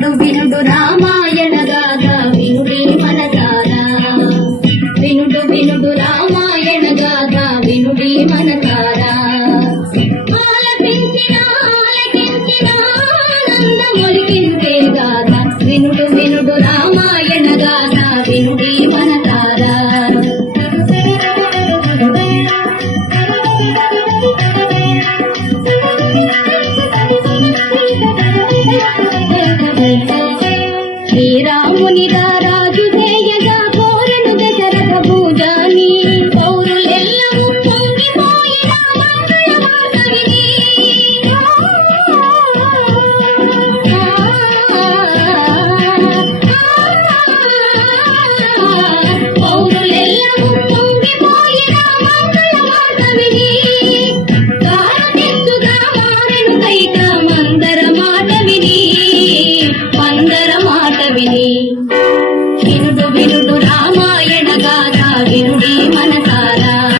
వినుడు వినుడు రామాయణ గాథ వినుడి మనసారా వినుడు వినుడు రామాయణ గాథ వినుడి మనసారా ఆలకించిన ఆనందమొలికించే గాథ వినుడు వినుడు రామాయణ గాథ వినుడి మనసారా శ్రీరాముని రాజు చేయగా కోరెను దశరథ పూజాని పౌరులెల్లము పొంగిపోయిన మంగళ వార్త విని పౌరులెల్లము పొంగిపోయిన మంగళ వార్త విని కారణించుగా మారెను కైక మందర మాట విని